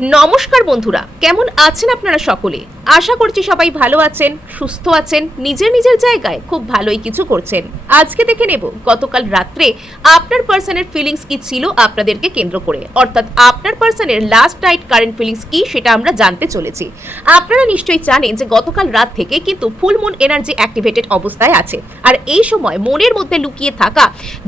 নমস্কার বন্ধুরা, কেমন আছেন আপনারা সকলে? আশা করছি সবাই ভালো আছেন, সুস্থ আছেন, নিজের নিজের জায়গায় খুব ভালোই কিছু করছেন। আজকে দেখে নেব গতকাল রাত্রে আপনার পার্সনের ফিলিংস কি ছিল আপনাদেরকে কেন্দ্র করে, অর্থাৎ আপনার পার্সনের লাস্ট নাইট কারেন্ট ফিলিংস কি সেটা আমরা জানতে চলেছি। আপনারা নিশ্চয়ই জানেন যে গতকাল রাত থেকে কিন্তু ফুল মুন এনার্জি অ্যাক্টিভেটেড অবস্থায় আছে, আর এই সময় মনের মধ্যে লুকিয়ে থাকা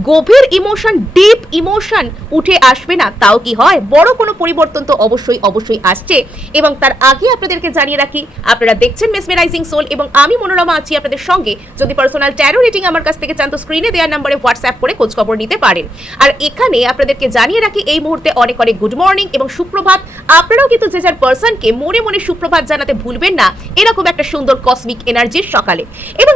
গভীর ইমোশন, ডিপ ইমোশন উঠে আসবে না তাও কি হয়, বড় কোনো পরিবর্তন তো অবশ্যই আসছে। এবং তার আগে আপনাদেরকে জানিয়ে রাখি, আপনারা দেখছেন মেসমেরাইজিং সোল এবং আমি মনোরমা আছি আপনাদের সঙ্গে। যদি পার্সোনাল ট্যারো রিডিং আমার কাছ থেকে চান তো স্ক্রিনে দেওয়ার নম্বরে হোয়াটসঅ্যাপ করে খোঁজ খবর নিতে পারেন। আর এখানে আপনাদেরকে জানিয়ে রাখি এই মুহূর্তে অনেক অনেক গুড মর্নিং এবং সুপ্রভাত। আপনারাও কিন্তু যে যার পার্সনকে মনে মনে সুপ্রভাত জানাতে ভুলবেন না, এরকম একটা সুন্দর কসমিক এনার্জির সকালে। এবং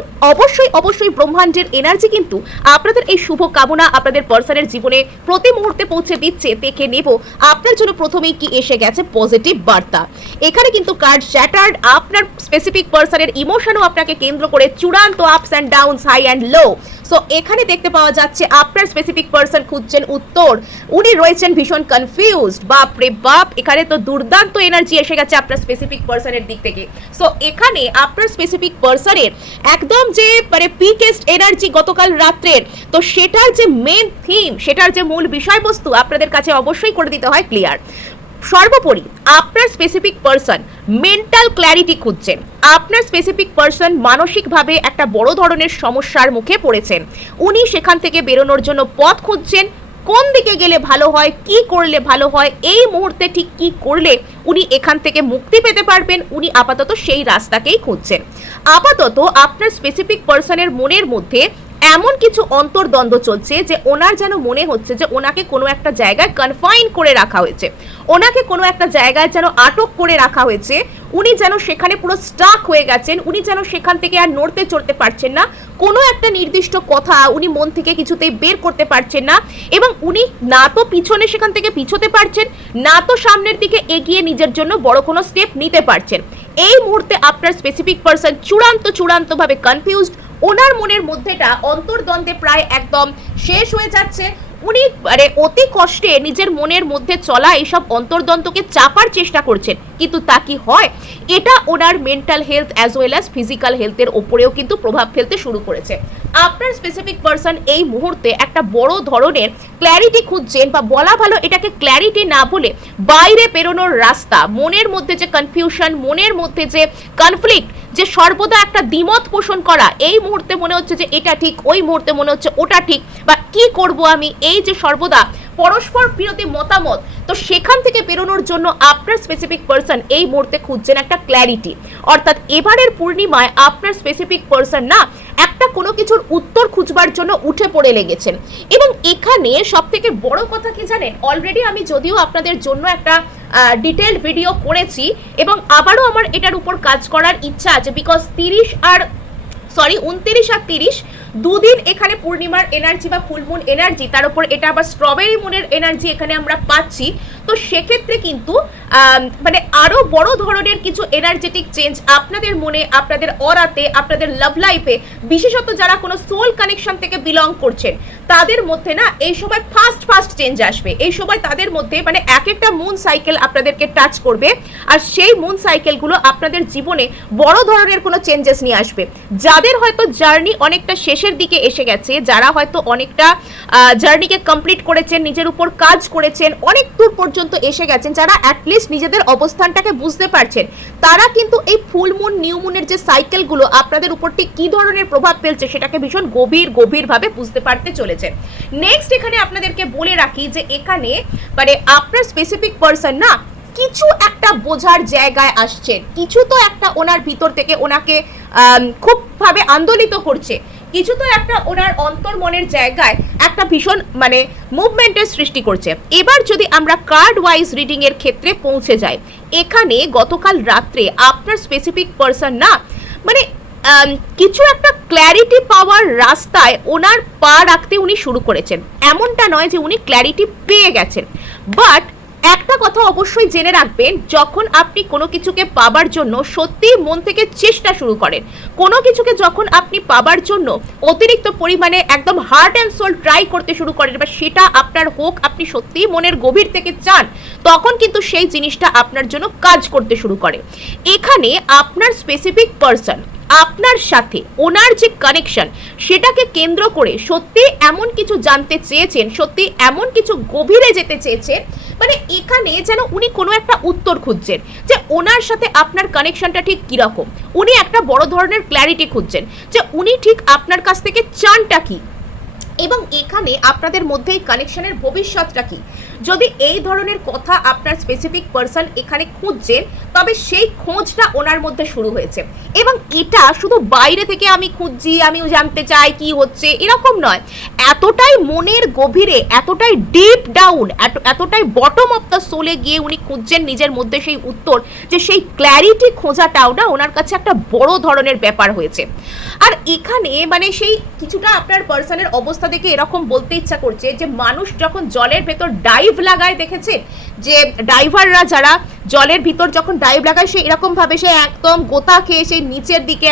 অবশ্যই ব্রহ্মাণ্ডের এনার্জি কিন্তু আপনাদের এই শুভ কামনা আপনাদের পার্সনের জীবনে প্রতি মুহূর্তে পৌঁছে দিচ্ছে। দেখে নেব আপনার জন্য প্রথমেই কি এসে গেছে পজিটিভ বার্তা। এখানে কিন্তু কার্ড শ্যাটার্ড, আপনার স্পেসিফিক পার্সনের ইমোশনও আপনাকে কেন্দ্র করে চূড়ান্ত ups and downs, high and low. So এখানে দেখতে পাওয়া যাচ্ছে আপনার স্পেসিফিক পার্সন খুঁজছেন উত্তর, উনি রয়েছেন ভীষণ কনফিউজড। বাপ রে বাপ, এখানে তো দুর্দান্ত এনার্জি এসে গেছে আপনার স্পেসিফিক পার্সনের দিক থেকে। সো এখানে আপনার স্পেসিফিক পার্সনের একদম যে মানে পিকেস্ট এনার্জি গতকাল রাত্রের, তো সেটার যে মেন থিম, সেটার যে মূল বিষয়বস্তু আপনাদের কাছে অবশ্যই করে দিতে হয় ক্লিয়ার। সর্বোপরি আপনার স্পেসিফিক পার্সন মেন্টাল ক্ল্যারিটি খুঁজছেন। আপনার স্পেসিফিক পার্সন মানসিকভাবে একটা বড় ধরনের সমস্যার মুখে পড়েছেন। উনি সেখান থেকে বেরোনোর জন্য পথ খুঁজছেন। কোন দিকে গেলে ভালো হয়, কি করলে ভালো হয়, এই মুহূর্তে ঠিক কি করলে উনি এখান থেকে মুক্তি পেতে পারবেন, উনি আপাতত সেই রাস্তাকেই খুঁজছেন। আপাতত আপনার স্পেসিফিক পার্সনের মনের মধ্যে এমন কিছু অন্তর্দ্বন্দ্ব চলছে যে ওনার যেন মনে হচ্ছে যে ওনাকে কোনো একটা জায়গায় কনফাইন করে রাখা হয়েছে, ওনাকে কোনো একটা জায়গায় যেন আটক করে রাখা হয়েছে। উনি যেন সেখানে পুরো স্টাক হয়ে গেছেন, উনি যেন সেখান থেকে আর নড়তে চড়তে পারছেন না। কোনো একটা নির্দিষ্ট কথা উনি মন থেকে কিছুতেই বের করতে পারছেন না, এবং উনি না তো পিছনে সেখান থেকে পিছোতে পারছেন, না তো সামনের দিকে এগিয়ে নিজের জন্য বড় কোনো স্টেপ নিতে পারছেন। এই মুহূর্তে আপনার স্পেসিফিক পার্সন চূড়ান্তভাবে কনফিউজড। ওনার মনের মধ্যেটা অন্তর্দ্বন্দ্বে প্রায় একদম শেষ হয়ে যাচ্ছে। উনি অতি কষ্টে নিজের মনের মধ্যে চলা এইসব অন্তর্দ্বন্দ্বকে চাপার চেষ্টা করছেন, কিন্তু তা কি হয়, এটা ওনার mental health as well as physical হেলথের ওপরেও কিন্তু প্রভাব ফেলতে শুরু করেছে। আপনার স্পেসিফিক পার্সন এই মুহূর্তে একটা বড় ধরনের ক্ল্যারিটি খুঁজছেন, বা বলা ভালো এটাকে ক্ল্যারিটি না বলে বাইরে বেরোনোর রাস্তা। মনের মধ্যে যে কনফিউশন, মনের মধ্যে যে কনফ্লিক্ট, যে সর্বদা একটা দ্বিমত পোষণ করা, এই মুহূর্তে মনে হচ্ছে যে এটা ঠিক, ওই মুহূর্তে মনে হচ্ছে ওটা ঠিক, বা কি করব আমি, এই যে সর্বদা পরস্পর বিরোধী মতামত, তো সেখান থেকে বেরোনোর জন্য আপনার স্পেসিফিক পার্সন এই মুহূর্তে খুঁজছেন একটা ক্ল্যারিটি। অর্থাৎ এবারের পূর্ণিমায় আপনার স্পেসিফিক পার্সন না একটা কোনো কিছুর উত্তর খুঁজবার জন্য উঠে পড়ে লেগেছেন। এবং এখানে সব থেকে বড় কথা কি জানেন, অলরেডি আমি যদিও আপনাদের জন্য একটা ডিটেলড ভিডিও করেছি, এবং আবারও আমার এটার উপর কাজ করার ইচ্ছা আছে, বিকজ 29 আর 30 দুদিন এখানে পূর্ণিমার এনার্জি বা ফুলমুন এনার্জি, তার উপর এটা আবার স্ট্রবেরি মুনের এনার্জি এখানে আমরা পাচ্ছি। তো সেক্ষেত্রে কিন্তু মানে আরো বড় ধরনের কিছু এনার্জেটিক চেঞ্জ আপনাদের মনে, আপনাদের অরাতে, আপনাদের লাভ লাইফে, বিশেষত যারা কোনো সোল কানেকশন থেকে বিলং করছেন তাদের মধ্যে না এই সময় ফাস্ট চেঞ্জ আসবে। এই সময় তাদের মধ্যে মানে এক একটা মুন সাইকেল আপনাদেরকে টাচ করবে, আর সেই মুন সাইকেলগুলো আপনাদের জীবনে বড় ধরনের কোনো চেঞ্জেস নিয়ে আসবে। যাদের হয়তো জার্নি অনেকটা শেষের দিকে এসে গেছে, যারা হয়তো অনেকটা জার্নিকে কমপ্লিট করেছেন, নিজের উপর কাজ করেছেন, অনেক দূর পর্যন্ত এসে গেছেন, যারা অ্যাটলিস্ট নিজেদের অবস্থানটাকে বুঝতে পারছেন, তারা কিন্তু এই ফুল মুন নিউ মুনের যে সাইকেলগুলো আপনাদের উপর ঠিক কী ধরনের প্রভাব ফেলছে সেটাকে ভীষণ গভীরভাবে বুঝতে পারতে চলেছে। নেক্সট এখানে আপনাদেরকে বলে রাখি যে এখানে মানে আপনার স্পেসিফিক পার্সন না কিছু একটা বোঝার জায়গায় আসছেন, কিছু তো একটা ওনার ভিতর থেকে ওনাকে খুবভাবে আন্দোলিত করছে, কিছু তো একটা ওনার অন্তর মনের জায়গায় একটা ভীষণ মানে মুভমেন্টের সৃষ্টি করছে। এবার যদি আমরা কার্ড ওয়াইজ রিডিং এর ক্ষেত্রে পৌঁছে যাই, এখানে গতকাল রাত্রে আপনার স্পেসিফিক পার্সন না মানে কিছু একটা ক্ল্যারিটি পাওয়ার রাস্তায় ওনার পা রাখতে উনি শুরু করেছেন। এমনটা নয় যে উনি ক্ল্যারিটি পেয়ে গেছেন, বাট একটা কথা অবশ্যই জেনে রাখবেন, যখন আপনি কোনো কিছুকে পাবার জন্য সত্যি মন থেকে চেষ্টা শুরু করেন, কোনো কিছুকে যখন আপনি পাবার জন্য অতিরিক্ত পরিমাণে একদম হার্ট অ্যান্ড সোল ট্রাই করতে শুরু করেন, বা সেটা আপনার হোক, আপনি সত্যিই মনের গভীর থেকে চান, তখন কিন্তু সেই জিনিসটা আপনার জন্য কাজ করতে শুরু করে। এখানে আপনার স্পেসিফিক পার্সন আপনার সাথে ওনার যে কানেকশন সেটাকে কেন্দ্র করে সত্যি এমন কিছু জানতে চেয়েছেন, সত্যি এমন কিছু গভীরে যেতে চেয়েছেন, মানে এখানে যেন উনি কোনো একটা উত্তর খুঁজছেন যে ওনার সাথে আপনার কানেকশনটা ঠিক কীরকম। উনি একটা বড় ধরনের ক্ল্যারিটি খুঁজছেন যে উনি ঠিক আপনার কাছ থেকে চানটা কি, এবং এখানে আপনাদের মধ্যে এই কানেকশনের ভবিষ্যৎটা কি। যদি এই ধরনের কথা আপনার স্পেসিফিক পার্সন এখানে খুঁজছেন, তবে সেই খোঁজটা ওনার মধ্যে শুরু হয়েছে। এবং এটা শুধু বাইরে থেকে আমি খুঁজছি, আমিও জানতে চাই কি হচ্ছে, এরকম নয়। এতটাই মনের গভীরে, এতটাই ডিপ ডাউন, এতটাই বটম অফ দ্য সোলে গিয়ে উনি খুঁজছেন নিজের মধ্যে সেই উত্তর, যে সেই ক্ল্যারিটি খোঁজাটাও না ওনার কাছে একটা বড় ধরনের ব্যাপার হয়েছে। আর এখানে মানে সেই কিছুটা আপনার পার্সনের অবস্থা দেখে এরকম বলতে ইচ্ছা করছে যে মানুষ যখন জলের ভেতর ডাইভ লাগায়, দেখেছেন যে ডাইভাররা যারা জলের ভিতর যখন ডাইভ লাগায়, সে এরকম ভাবে সে একদম গোতা খেয়ে সেই নিচের দিকে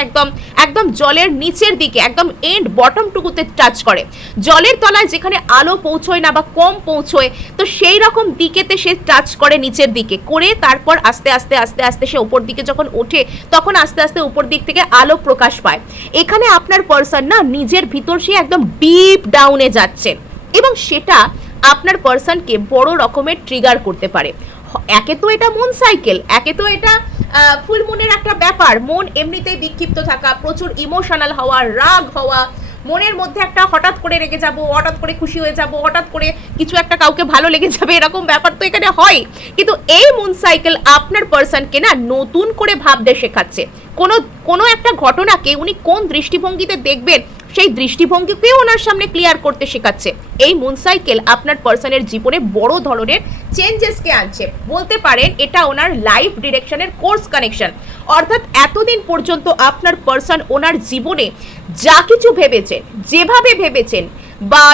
একদম জলের নিচের দিকে একদম এন্ড বটমটুকুতে টাচ করে, জলের তলায় যেখানে আলো পৌঁছয় না বা কম পৌঁছয়, তো সেই রকম দিকেতে সে টাচ করে নিচের দিকে করে, তারপর আস্তে আস্তে আস্তে আস্তে সে উপর দিকে যখন ওঠে, তখন আস্তে আস্তে উপর দিক থেকে আলো প্রকাশ পায়। এখানে আপনার পার্সন না নিজের ভিতর সে একদম ডিপ ডাউনে যাচ্ছেন, এবং সেটা আপনার পার্সনকে বড় রকমের ট্রিগার করতে পারে। একে তো এটা মুন সাইকেল, একে তো এটা ফুল মুনের একটা ব্যাপার, মন এমনিতেই বিক্ষিপ্ত থাকা, প্রচুর ইমোশনাল হওয়া, রাগ হওয়া, মনের মধ্যে একটা হঠাৎ করে রেগে যাব, হঠাৎ করে খুশি হয়ে যাব, হঠাৎ করে কিছু একটা কাউকে ভালো লেগে যাবে, এরকম ব্যাপার তো এখানে হয়। কিন্তু এই মুন সাইকেল আপনার পার্সনকে না নতুন করে ভাবতে শেখাচ্ছে। কোনো একটা ঘটনাকে উনি কোন দৃষ্টিভঙ্গিতে দেখবেন, সেই দৃষ্টিভঙ্গিকেও ওনার সামনে ক্লিয়ার করতে শেখাচ্ছে। এই মুন সাইকেল আপনার পার্সনের জীবনে বড় ধরনের চেঞ্জেসকে আনছে, বলতে পারেন এটা ওনার লাইফ ডিরেকশনের কোর্স কানেকশন। অর্থাৎ এতদিন পর্যন্ত আপনার পার্সন ওনার জীবনে যা কিছু ভেবেছেন, যেভাবে ভেবেছেন, বা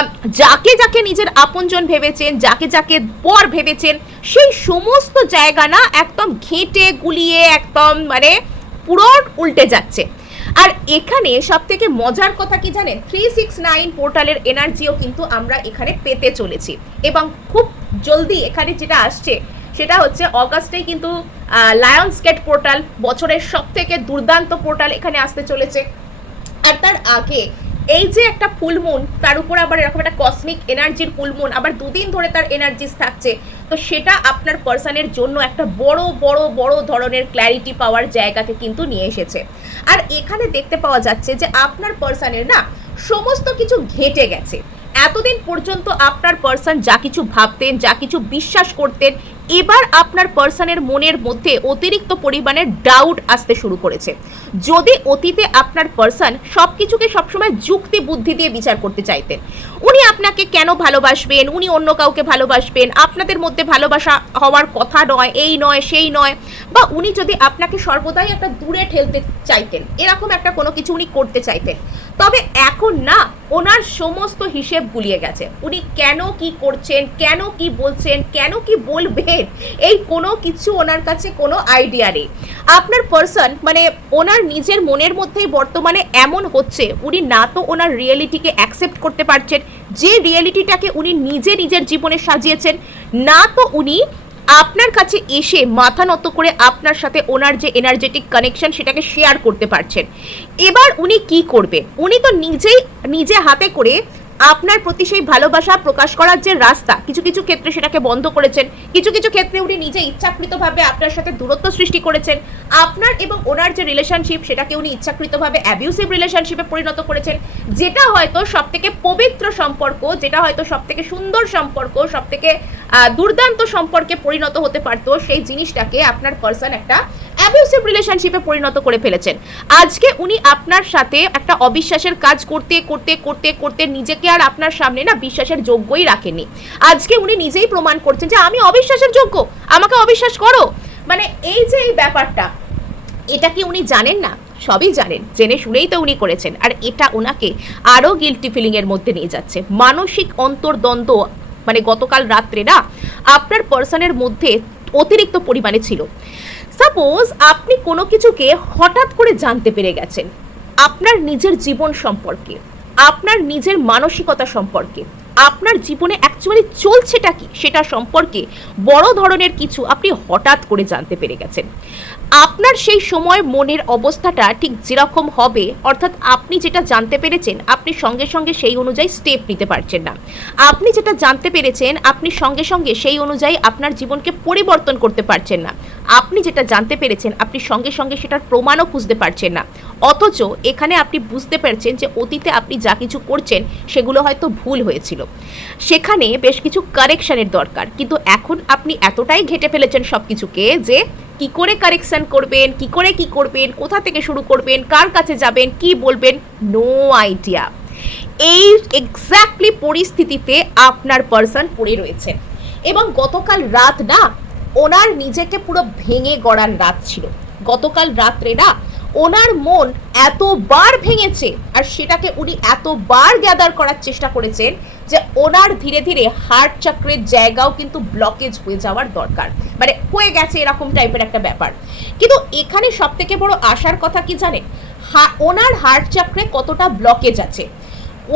যাকে যাকে নিজের আপনজন ভেবেছেন, যাকে যাকে পর ভেবেছেন, সেই সমস্ত জায়গা না একদম ঘেঁটে গুলিয়ে একদম মানে পুরো উল্টে যাচ্ছে। আর এখানে সব থেকে মজার কথা কি জানেন, 369 পোর্টালের এনার্জিও কিন্তু আমরা এখানে পেতে চলেছি, এবং খুব জলদি এখানে যেটা আসছে সেটা হচ্ছে অগাস্টেই কিন্তু লায়ন্স গেট পোর্টাল, বছরের সব থেকে দুর্দান্ত পোর্টাল এখানে আসতে চলেছে। আর তার আগে এই যে একটা ফুল মুন, তার উপর আবার এরকম একটা কসমিক এনার্জির ফুল মুন, আবার দুদিন ধরে তার এনার্জিস থাকছে, তো সেটা আপনার পার্সনের জন্য একটা বড় বড় বড় ধরনের ক্ল্যারিটি পাওয়ার জায়গাকে কিন্তু নিয়ে এসেছে। আর এখানে দেখতে পাওয়া যাচ্ছে যে আপনার পার্সনের না সমস্ত কিছু ঘেঁটে গেছে। এতদিন পর্যন্ত আপনার পার্সন যা কিছু ভাবতেন, যা কিছু বিশ্বাস করতেন, এবার আপনার পার্সনের মনের মধ্যে অতিরিক্ত পরিমাণে ডাউট আসতে শুরু করেছে। যদি অতীতে আপনার পার্সন সব কিছুকে সবসময় যুক্তি বুদ্ধি দিয়ে বিচার করতে চাইতেন, উনি আপনাকে কেন ভালোবাসবেন, উনি অন্য কাউকে ভালোবাসবেন, আপনাদের মধ্যে ভালোবাসা হওয়ার কথা নয়, এই নয় সেই নয়, বা উনি যদি আপনাকে সর্বদাই একটা দূরে ঠেলতে চাইতেন, এরকম একটা কোনো কিছু উনি করতে চাইতেন, তবে এখন না ওনার সমস্ত হিসেব গুলিয়ে গেছে। উনি কেন কি করছেন, কেন কি বলছেন, কেন কি বলবেন, এই কোনো কিছু ওনার কাছে কোনো আইডিয়া নেই। আপনার পার্সন মানে ওনার নিজের মনের মধ্যেই বর্তমানে এমন হচ্ছে, উনি না তো ওনার রিয়েলিটিকে অ্যাকসেপ্ট করতে পারছেন, যে রিয়েলিটিটাকে উনি নিজের জীবনে সাজিয়েছেন, না তো উনি আপনার কাছে এসে মাথা নত করে আপনার সাথে ওনার যে এনার্জেটিক কানেকশন সেটাকে শেয়ার করতে পারছেন। এবার উনি কি করবে, উনি তো নিজে হাতে করে আপনার প্রতি সেই ভালোবাসা প্রকাশ করার যে রাস্তা, কিছু কিছু ক্ষেত্রে সেটাকে বন্ধ করেছেন, কিছু কিছু ক্ষেত্রে উনি নিজে ইচ্ছাকৃতভাবে আপনার সাথে দূরত্ব সৃষ্টি করেছেন। আপনার এবং ওনার যে রিলেশনশিপ সেটাকে উনি ইচ্ছাকৃতভাবে অ্যাবিউসিভ রিলেশনশিপে পরিণত করেছেন, যেটা হয়তো সব থেকে পবিত্র সম্পর্ক, যেটা হয়তো সব থেকে সুন্দর সম্পর্ক, সব থেকে দুর্দান্ত সম্পর্কে পরিণত হতে পারতো, সেই জিনিসটাকে আপনার পার্সন একটা অ্যাবিউসিভ রিলেশনশিপে পরিণত করে ফেলেছেন। আজকে উনি আপনার সাথে একটা অবিশ্বাসের কাজ করতে করতে করতে করতে নিজেকে আর আপনার সামনে না বিশ্বাসের যোগ্যই রাখেনি। আজকে উনি নিজেই প্রমাণ করছেন যে আমি অবিশ্বাসের যোগ্য, আমাকে অবিশ্বাস করো। মানে এই যে এই ব্যাপারটা, এটা কি উনি জানেন না? সবই জানেন, জেনে শুনেই তো উনি করেছেন। আর এটা ওনাকে আরও গিল্টি ফিলিংয়ের মধ্যে নিয়ে যাচ্ছে, মানসিক অন্তর্দ্বন্দ্ব। মানে গতকাল রাত্রে না আপনার পার্সনের মধ্যে অতিরিক্ত পরিমাণে ছিল। সাপোজ আপনি কোনো কিছুকে হঠাৎ করে জানতে পেরে গেছেন, আপনার নিজের জীবন সম্পর্কে, আপনার নিজের মানসিকতা সম্পর্কে, আপনার জীবনে অ্যাকচুয়ালি চলছেটা কি সেটা সম্পর্কে বড় ধরনের কিছু আপনি হঠাৎ করে জানতে পেরে গেছেন। আপনার সেই সময় মনের অবস্থাটা ঠিক যেরকম হবে, অর্থাৎ আপনি যেটা জানতে পেরেছেন আপনি সঙ্গে সঙ্গে সেই অনুযায়ী স্টেপ নিতে পারছেন না। আপনি যেটা জানতে পেরেছেন আপনি সঙ্গে সঙ্গে সেই অনুযায়ী আপনার জীবনকে পরিবর্তন করতে পারছেন না। আপনি যেটা জানতে পেরেছেন আপনি সঙ্গে সঙ্গে সেটার প্রমাণও খুঁজতে পারছেন না। অথচ এখানে আপনি বুঝতে পারছেন যে অতীতে আপনি যা কিছু করছেন সেগুলো হয়তো ভুল হয়েছিল, সেখানে বেশ কিছু কারেকশনের দরকার। কিন্তু এখন আপনি এতটাই ঘেঁটে ফেলেছেন সব কিছুকে যে কি করে কারেকশন করবেন, কি করবেন, কোথা থেকে শুরু করবেন, কার কাছে যাবেন, কি বলবেন, নো আইডিয়া। এই এক্স্যাক্টলি পরিস্থিতিতে আপনার পার্সন পড়ে রয়েছেন। এবং গতকাল রাত না ওনার নিজেকে পুরো ভেঙে গড়ার রাত ছিল। গতকাল রাত্রে না ওনার মন এতবার ভেঙেছে আর সেটাকে উনি এতবার গ্যাদার করার চেষ্টা করেছেন যে ওনার ধীরে ধীরে হার্ট চক্রের জায়গাও কিন্তু ব্লকেজ হয়ে যাওয়ার দরকার, মানে হয়ে গেছে এরকম টাইপের একটা ব্যাপার। কিন্তু এখানে সব থেকে বড় আশার কথা কি জানেন, ওনার হার্ট চক্রে কতটা ব্লকেজ আছে,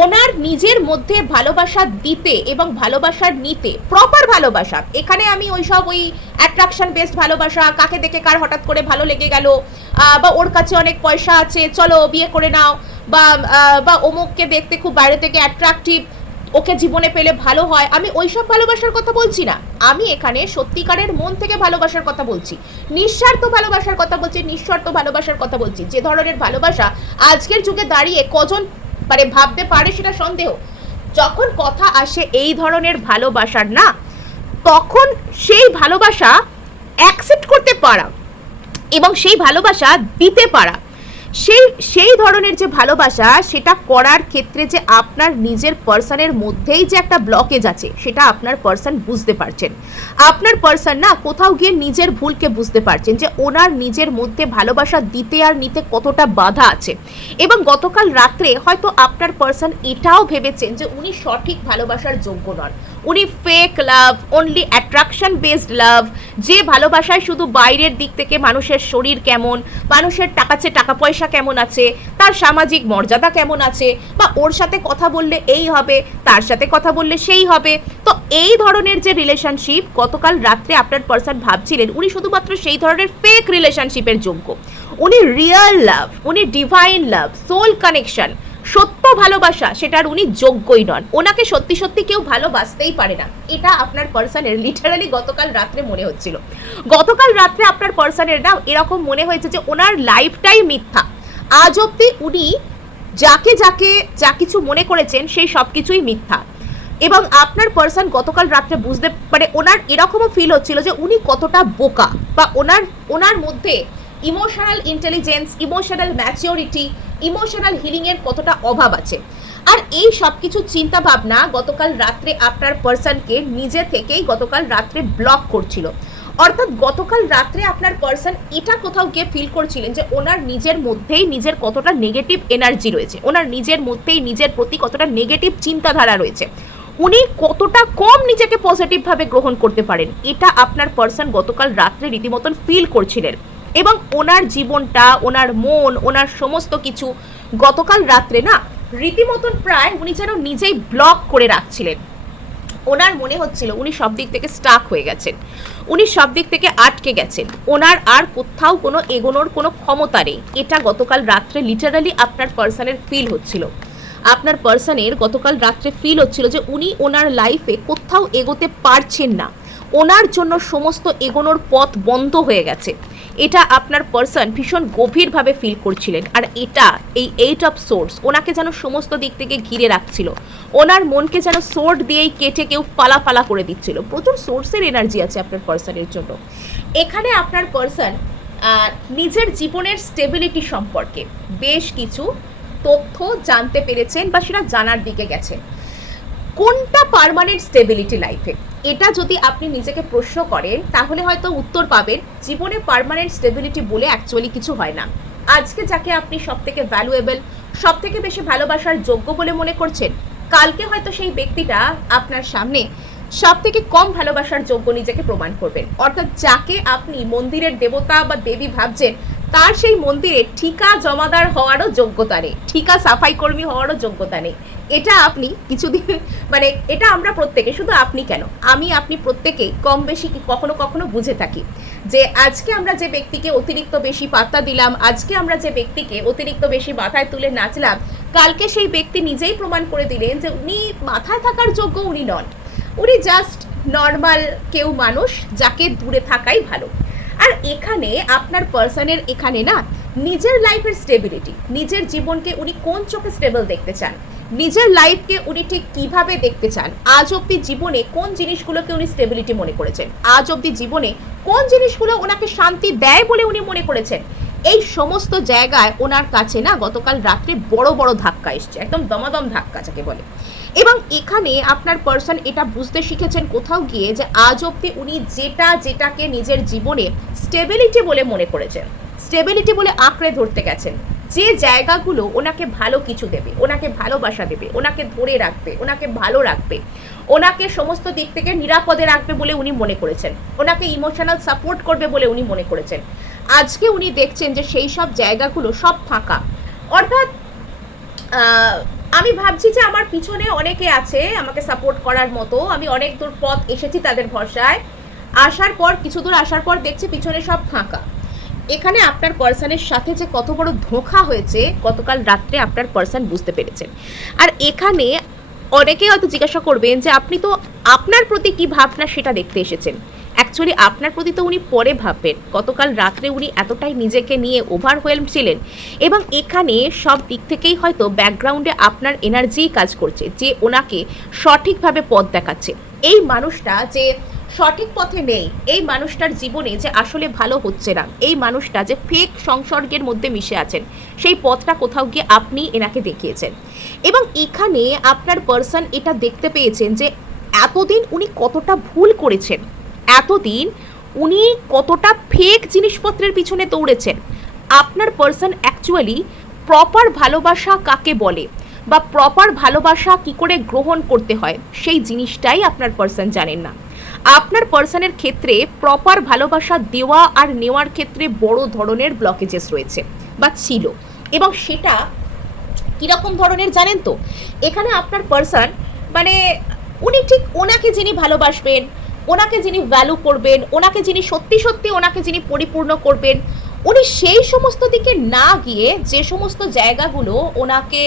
ওনার নিজের মধ্যে ভালোবাসা দিতে এবং ভালোবাসার নিতে, প্রপার ভালোবাসা। এখানে আমি ওই অ্যাট্রাকশন বেসড ভালোবাসা, কাকে দেখে কার হঠাৎ করে ভালো লেগে গেল, বা ওর কাছে অনেক পয়সা আছে চলো বিয়ে করে নাও, বা অমুককে দেখতে খুব বাইরে থেকে অ্যাট্রাকটিভ, ওকে জীবনে পেলে ভালো হয়, আমি ওইসব ভালোবাসার কথা বলছি না। আমি এখানে সত্যিকারের মন থেকে ভালোবাসার কথা বলছি, নিঃস্বার্থ ভালোবাসার কথা বলছি, নিঃস্বার্থ ভালোবাসার কথা বলছি। যে ধরনের ভালোবাসা আজকের যুগে দাঁড়িয়ে কজন মানে ভাবতে পারে সেটা সন্দেহ। যখন কথা আসে এই ধরনের ভালোবাসার না, তখন সেই ভালোবাসা অ্যাকসেপ্ট করতে পারা এবং সেই ভালোবাসা দিতে পারা, সেই ধরনের যে ভালোবাসা সেটা করার ক্ষেত্রে যে আপনার নিজের পার্সনের মধ্যেই যে একটা ব্লকেজ আছে সেটা আপনার পার্সন বুঝতে পারছেন। আপনার পার্সন না কোথাও গিয়ে নিজের ভুলকে বুঝতে পারছেন যে ওনার নিজের মধ্যে ভালোবাসা দিতে আর নিতে কতটা বাধা আছে। এবং গতকাল রাত্রে হয়তো আপনার পার্সন এটাও ভেবেছেন যে উনি সঠিক ভালোবাসার যোগ্য নন, উনি ফেক লাভ, অনলি অ্যাট্রাকশন বেসড লাভ, যে ভালোবাসায় শুধু বাইরের দিক থেকে মানুষের শরীর কেমন, মানুষের টাকা পয়সা কেমন আছে, তার সামাজিক মর্যাদা কেমন আছে, বা ওর সাথে কথা বললে এই হবে, তার সাথে কথা বললে সেই হবে। তো এই ধরনের যে রিলেশনশিপ গতকাল রাত্রে আপনার পার্সন ভাবছিলেন উনি শুধুমাত্র সেই ধরনের ফেক রিলেশনশিপের যোগ্য, উনি রিয়েল লাভ, উনি ডিভাইন লাভ, সোল কানেকশন, সত্য ভালোবাসা সেটার উনি যোগ্যই নন। ওনাকে সত্যি সত্যি কেউ ভালোবাসতেই পারে না, এটা আপনার পার্সনের লিটারালি গতকাল রাত্রে মনে হচ্ছিল। গতকাল রাত্রে আপনার পার্সনের না এরকম মনে হয়েছে যে ওনার লাইফটাই মিথ্যা। আজ অব্দি উনি যাকে যাকে যা কিছু মনে করেছেন সেই সব কিছুই মিথ্যা। এবং আপনার পার্সন গতকাল রাত্রে বুঝতে মানে ওনার এরকমও ফিল হচ্ছিল যে উনি কতটা বোকা, বা ওনার মধ্যে emotional intelligence, emotional maturity, emotional হিলিংয়ের কতটা অভাব আছে। আর এই সব কিছু চিন্তা ভাবনা গতকাল রাত্রে আপনার পার্সনকে নিজে থেকেই গতকাল রাত্রে ব্লক করছিল। অর্থাৎ গতকাল রাত্রে আপনার পার্সন এটা কোথাও গিয়ে ফিল করছিলেন যে ওনার নিজের মধ্যেই নিজের কতটা নেগেটিভ এনার্জি রয়েছে, ওনার নিজের মধ্যেই নিজের প্রতি কতটা নেগেটিভ চিন্তাধারা রয়েছে, উনি কতটা কম নিজেকে পজিটিভভাবে গ্রহণ করতে পারেন, এটা আপনার পার্সন গতকাল রাত্রে রীতিমতন ফিল করছিলেন। এবং ওনার জীবনটা, ওনার মন, ওনার সমস্ত কিছু গতকাল রাত্রে না রীতিমতন প্রায় উনি যেন নিজেই ব্লক করে রাখছিলেন। ওনার মনে হচ্ছিল উনি সব দিক থেকে স্টাক হয়ে গেছেন, উনি সব দিক থেকে আটকে গেছেন, ওনার আর কোথাও কোনো এগোনোর কোনো ক্ষমতা নেই। এটা গতকাল রাত্রে লিটারালি আপনার পার্সনের ফিল হচ্ছিল। আপনার পার্সনের গতকাল রাত্রে ফিল হচ্ছিল যে উনি ওনার লাইফে কোথাও এগোতে পারছেন না, ওনার জন্য সমস্ত এগোনোর পথ বন্ধ হয়ে গেছে। এটা আপনার পার্সন ভীষণ গভীরভাবে ফিল করছিলেন। আর এটা এই 8 অফ সোর্স ওনাকে যেন সমস্ত দিক থেকে ঘিরে রাখছিল, ওনার মনকে যেন সোর্ড দিয়েই কেটে কেউ ফালা করে দিচ্ছিল। প্রচুর সোর্সের এনার্জি আছে আপনার পার্সনের জন্য। এখানে আপনার পার্সন নিজের জীবনের স্টেবিলিটি সম্পর্কে বেশ কিছু তথ্য জানতে পেরেছেন বা সেটা জানার দিকে গেছেন। কোনটা পার্মানেন্ট স্টেবিলিটি লাইফে, এটা যদি আপনি নিজেকে প্রশ্ন করেন তাহলে হয়তো উত্তর পাবেন জীবনে পার্মানেন্ট স্টেবিলিটি বলে অ্যাকচুয়ালি কিছু হয় না। আজকে যাকে আপনি সব থেকে ভ্যালুয়েবল, সব থেকে বেশি ভালোবাসার যোগ্য বলে মনে করছেন, কালকে হয়তো সেই ব্যক্তিটা আপনার সামনে সব থেকে কম ভালোবাসার যোগ্য নিজেকে প্রমাণ করবেন। অর্থাৎ যাকে আপনি মন্দিরের দেবতা বা দেবী ভাবছেন, তার সেই মন্দিরে ঠিকা জমাদার হওয়ারও যোগ্যতা নেই, ঠিকা সাফাই কর্মী হওয়ারও যোগ্যতা নেই। এটা আপনি কিছুদিন মানে এটা আমরা প্রত্যেকে, শুধু আপনি কেন, আমি আপনি প্রত্যেকেই কম বেশি কখনো কখনো বুঝে থাকি যে আজকে আমরা যে ব্যক্তিকে অতিরিক্ত বেশি পাত্তা দিলাম, আজকে আমরা যে ব্যক্তিকে অতিরিক্ত বেশি মাথায় তুলে নাচলাম, কালকে সেই ব্যক্তি নিজেই প্রমাণ করে দিলেন যে উনি মাথায় থাকার যোগ্য উনি নন, উনি জাস্ট নর্মাল কেউ মানুষ, যাকে দূরে থাকাই ভালো। আর এখানে আপনার পার্সনের এখানে না নিজের লাইফের স্টেবিলিটি, নিজের জীবনকে উনি কোন চোখে স্টেবল দেখতে চান, নিজের লাইফকে উনি ঠিক কিভাবে দেখতে চান, আজ অব্দি জীবনে কোন জিনিসগুলোকে উনি স্টেবিলিটি মনে করেছেন, আজ অব্দি জীবনে কোন জিনিসগুলো ওনাকে শান্তি দেয় বলে উনি মনে করেছেন, এই সমস্ত জায়গায় ওনার কাছে না গতকাল রাত্রে বড় বড় ধাক্কা এসছে, একদম দমাদম ধাক্কা যাকে বলে। এবং এখানে আপনার পার্সন এটা বুঝতে শিখেছেন কোথাও গিয়ে যে আজ অব্দি উনি যেটাকে নিজের জীবনে স্টেবিলিটি বলে মনে করেছেন, স্টেবিলিটি বলে আঁকড়ে ধরতে গেছেন, যে জায়গাগুলো ওনাকে ভালো কিছু দেবে, ওনাকে ভালোবাসা দেবে, ওনাকে ধরে রাখবে, ওনাকে ভালো রাখবে, ওনাকে সমস্ত দিক থেকে নিরাপদে রাখবে বলে উনি মনে করেছেন, ওনাকে ইমোশনাল সাপোর্ট করবে বলে উনি মনে করেছেন, আজকে উনি দেখছেন যে সেই সব জায়গাগুলো সব ফাঁকা। অর্থাৎ আমি ভাবছি যে আমার পিছনে অনেকে আছে আমাকে সাপোর্ট করার মতো, আমি অনেক দূর পথ এসেছি তাদের ভরসায়, আসার পর কিছু দূর আসার পর দেখছি পিছনে সব ফাঁকা। এখানে আপনার পার্সনের সাথে যে কত বড় ধোঁকা হয়েছে গতকাল রাত্রে আপনার পার্সন বুঝতে পেরেছেন। আর এখানে অনেকেই হয়তো জিজ্ঞাসা করবেন যে আপনি তো আপনার প্রতি কি ভাবনা সেটা দেখতে এসেছেন, অ্যাকচুয়ালি আপনার প্রতি তো উনি পরে ভাববেন, গতকাল রাত্রে উনি এতটাই নিজেকে নিয়ে ওভারওয়েলম ছিলেন এবং এখানে সব দিক থেকেই হয়তো ব্যাকগ্রাউন্ডে আপনার এনার্জিই কাজ করছে যে ওনাকে সঠিকভাবে পথ দেখাচ্ছে। এই মানুষটা যে সঠিক পথে নেই, এই মানুষটার জীবনে যে আসলে ভালো হচ্ছে না, এই মানুষটা যে ফেক সংসর্গের মধ্যে মিশে আছেন, সেই পথটা কোথাও গিয়ে আপনি এনাকে দেখিয়েছেন। এবং এখানে আপনার পার্সন এটা দেখতে পেয়েছেন যে এতদিন উনি কতটা ভুল করেছেন, এতদিন উনি কতটা ফেক জিনিসপত্রের পিছনে দৌড়েছেন। আপনার পার্সন অ্যাকচুয়ালি প্রপার ভালোবাসা কাকে বলে বা প্রপার ভালোবাসা কি করে গ্রহণ করতে হয় সেই জিনিসটাই আপনার পার্সন জানেন না। আপনার পার্সনের ক্ষেত্রে প্রপার ভালোবাসা দেওয়া আর নেওয়ার ক্ষেত্রে বড় ধরনের ব্লকেজেস রয়েছে বা ছিল, এবং সেটা কীরকম ধরনের জানেন তো, এখানে আপনার পার্সন মানে উনি ঠিক ওনাকে যিনি ভালোবাসবেন, ওনাকে যিনি ভ্যালু করবেন, ওনাকে যিনি সত্যি সত্যি ওনাকে যিনি পরিপূর্ণ করবেন, উনি সেই সমস্ত দিকে না গিয়ে যে সমস্ত জায়গাগুলো ওনাকে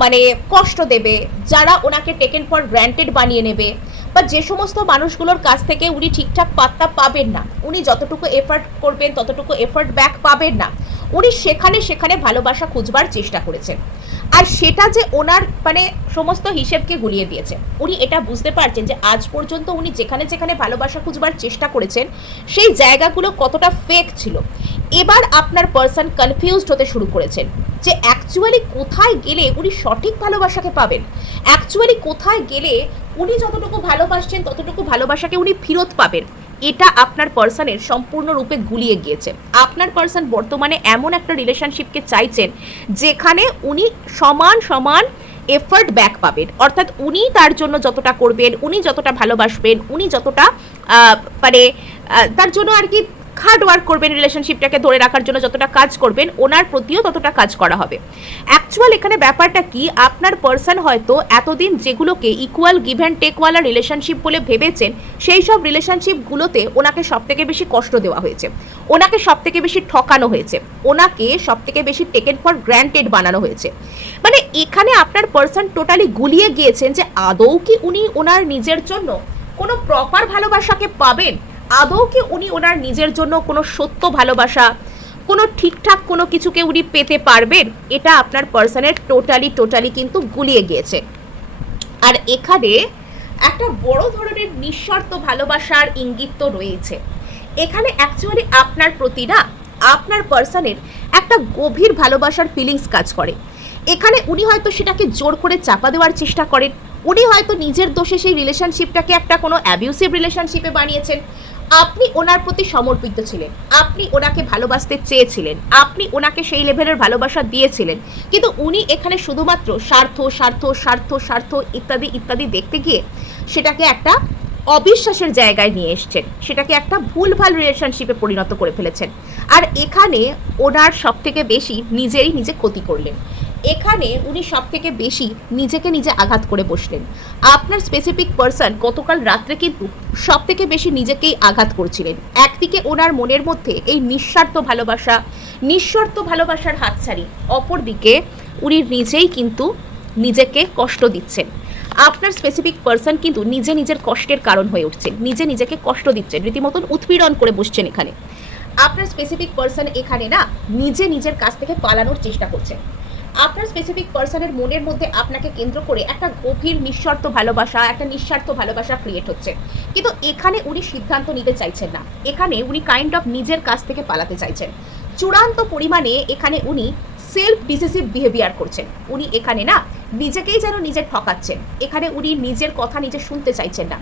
মানে কষ্ট দেবে, যারা ওনাকে টেকেন ফর গ্র্যান্টেড বানিয়ে নেবে, বা যে সমস্ত মানুষগুলোর কাছ থেকে উনি ঠিকঠাক পাত্তা পাবেন না, উনি যতটুকু এফর্ট করবেন ততটুকু এফর্ট ব্যাক পাবেন না, উনি সেখানে ভালোবাসা খুঁজবার চেষ্টা করেছেন। আর সেটা যে ওনার মানে সমস্ত হিসেবকে গুলিয়ে দিয়েছে। উনি এটা বুঝতে পারছেন যে আজ পর্যন্ত উনি যেখানে ভালোবাসা খুঁজবার চেষ্টা করেছেন সেই জায়গাগুলো কতটা ফেক ছিল। এবার আপনার পার্সন কনফিউজড হতে শুরু করেছেন যে অ্যাকচুয়ালি কোথায় গেলে উনি সঠিক ভালোবাসাকে পাবেন, অ্যাকচুয়ালি কোথায় গেলে উনি যতটুকু ভালোবাসছেন ততটুকু ভালোবাসাকে উনি ফেরত পাবেন। এটা আপনার পার্সনের সম্পূর্ণরূপে গুলিয়ে গিয়েছে। আপনার পার্সন বর্তমানে এমন একটা রিলেশনশিপকে চাইছেন যেখানে উনি সমান এফর্ট ব্যাক পাবেন, অর্থাৎ উনি তার জন্য যতটা করবেন, উনি যতটা ভালোবাসবেন, উনি যতটা মানে তার জন্য আর কি হার্ড ওয়ার্ক করবেন, রিলেশনশিপটাকে ধরে রাখার জন্য যতটা কাজ করবেন ওনার প্রতিও ততটা কাজ করা হবে। অ্যাকচুয়াল এখানে ব্যাপারটা কি, আপনার পার্সন হয়তো এতদিন যেগুলোকে ইকুয়াল গিভ অ্যান্ড টেকওয়ালা রিলেশনশিপ বলে ভেবেছেন সেই সব রিলেশনশিপগুলোতে ওনাকে সবথেকে বেশি কষ্ট দেওয়া হয়েছে, ওনাকে সবথেকে বেশি ঠকানো হয়েছে, ওনাকে সবথেকে বেশি টেকেন ফর গ্র্যান্টেড বানানো হয়েছে। মানে এখানে আপনার পার্সন টোটালি গুলিয়ে গিয়েছেন যে আদৌ কি উনি ওনার নিজের জন্য কোনো প্রপার ভালোবাসাকে পাবেন, আদৌ কি উনি ওনার নিজের জন্য কোনো সত্য ভালোবাসা, কোনো ঠিকঠাক কোনো কিছুকে উনি পেতে পারবেন, এটা আপনার পার্সনের টোটালি কিন্তু গুলিয়ে গিয়েছে। আর এখানে একটা বড় ধরনের নিঃশর্ত ভালোবাসার ইঙ্গিত তো রয়েছে। এখানে অ্যাকচুয়ালি আপনার প্রতি না আপনার পার্সনের একটা গভীর ভালোবাসার ফিলিংস কাজ করে। এখানে উনি হয়তো সেটাকে জোর করে চাপা দেওয়ার চেষ্টা করেন, উনি হয়তো নিজের দোষে সেই রিলেশনশিপটাকে একটা কোনো অ্যাবিউসিভ রিলেশনশিপে বানিয়েছেন। আপনি ওনার প্রতি সমর্পিত ছিলেন, আপনি ওনাকে ভালোবাসতে চেয়েছিলেন, আপনি ওনাকে সেই লেভেলের ভালোবাসা দিয়েছিলেন, কিন্তু উনি এখানে শুধুমাত্র স্বার্থ ইত্যাদি দেখতে গিয়ে সেটাকে একটা অবিশ্বাসের জায়গায় নিয়ে এসছেন, সেটাকে একটা ভুলভাল রিলেশনশিপে পরিণত করে ফেলেছেন। আর এখানে ওনার সব থেকে বেশি নিজে ক্ষতি করলেন। এখানে উনি সব থেকে বেশি নিজেকে নিজে আঘাত করে বসলেন। আপনার স্পেসিফিক পার্সন গতকাল রাত্রে কিন্তু সব থেকে বেশি নিজেকেই আঘাত করছিলেন। একদিকে ওনার মনের মধ্যে এই নিঃস্বার্থ ভালোবাসার হাতছানি, অপরদিকে উনি নিজেই কিন্তু নিজেকে কষ্ট দিচ্ছেন। আপনার স্পেসিফিক পার্সন কিন্তু নিজের কষ্টের কারণ হয়ে উঠছেন, নিজেকে কষ্ট দিচ্ছেন, রীতিমতন উৎপীড়ন করে বসছেন এখানে। আপনার স্পেসিফিক পার্সন এখানে না নিজের কাছ থেকে পালানোর চেষ্টা করছেন। আপনার স্পেসিফিক পার্সনের মনের মধ্যে আপনাকে কেন্দ্র করে একটা গভীর নিঃস্বার্থ ভালোবাসা ক্রিয়েট হচ্ছে, কিন্তু এখানে উনি সিদ্ধান্ত নিতে চাইছেন না। এখানে উনি কাইন্ড অফ নিজের কাছ থেকে পালাতে চাইছেন। চূড়ান্ত পরিমাণে এখানে উনি সেলফ ডিসিসিভ বিহেভিয়ার করছেন। উনি এখানে না নিজেকেই যেন নিজে ঠকাচ্ছেন। এখানে উনি নিজের কথা নিজে শুনতে চাইছেন না।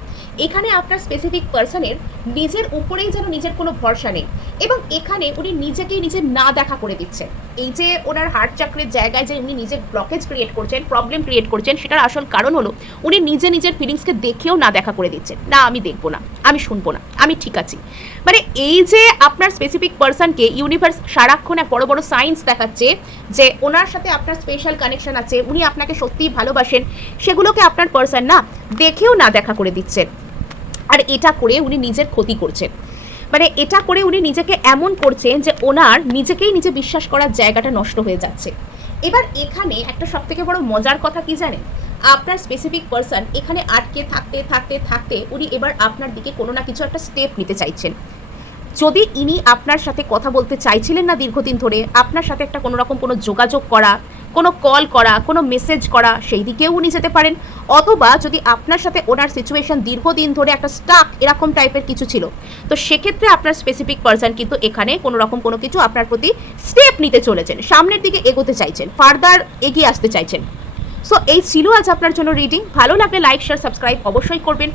এখানে আপনার স্পেসিফিক পার্সনের নিজের উপরেই যেন নিজের কোনো ভরসা নেই, এবং এখানে উনি নিজেকেই নিজে না দেখা করে দিচ্ছেন। এই যে ওনার হার্ট চাকরির জায়গায় যে উনি নিজের ব্লকেজ ক্রিয়েট করছেন, প্রবলেম ক্রিয়েট করছেন, সেটার আসল কারণ হলো উনি নিজের ফিলিংসকে দেখেও না দেখা করে দিচ্ছেন। না, আমি দেখবো না, আমি শুনবো না, আমি ঠিক আছি। মানে এই যে আপনার স্পেসিফিক পার্সনকে ইউনিভার্স সারাক্ষণ এক বড় সায়েন্স দেখাচ্ছে যে ওনার সাথে আপনার স্পেশাল কানেকশন আছে, উনি আপনাকে সত্যিই ভালোবাসেন, সেগুলোকে আপনার পার্সন না দেখেও না দেখা করে দিচ্ছেন। আর এটা করে উনি নিজের ক্ষতি করছেন। মানে এটা করে উনি নিজেকে এমন করছেন যে ওনার নিজেকেই নিজে বিশ্বাস করার জায়গাটা নষ্ট হয়ে যাচ্ছে। এবার এখানে একটা সব থেকে বড় মজার কথা কি জানেন, আপনার স্পেসিফিক পার্সন এখানে আটকে থাকতে উনি এবার আপনার দিকে কোনো না কিছু একটা স্টেপ নিতে চাইছেন। যদি ইনি আপনার সাথে কথা বলতে চাইছিলেন না দীর্ঘদিন ধরে, আপনার সাথে একটা কোনো রকম কোনো যোগাযোগ করা, কোনো কল করা, কোনো মেসেজ করা, সেই দিকেও উনি যেতে পারেন। অথবা যদি আপনার সাথে ওনার সিচুয়েশন দীর্ঘদিন ধরে একটা স্টাক এরকম টাইপের কিছু ছিল, তো সেক্ষেত্রে আপনার স্পেসিফিক পার্সন কিন্তু এখানে কোনো রকম কোনো কিছু আপনার প্রতি স্টেপ নিতে চলেছেন, সামনের দিকে এগোতে চাইছেন, ফার্দার এগিয়ে আসতে চাইছেন। সো এই ছিল আজ আপনার জন্য রিডিং। ভালো লাগলে লাইক, শেয়ার, সাবস্ক্রাইব অবশ্যই করবেন।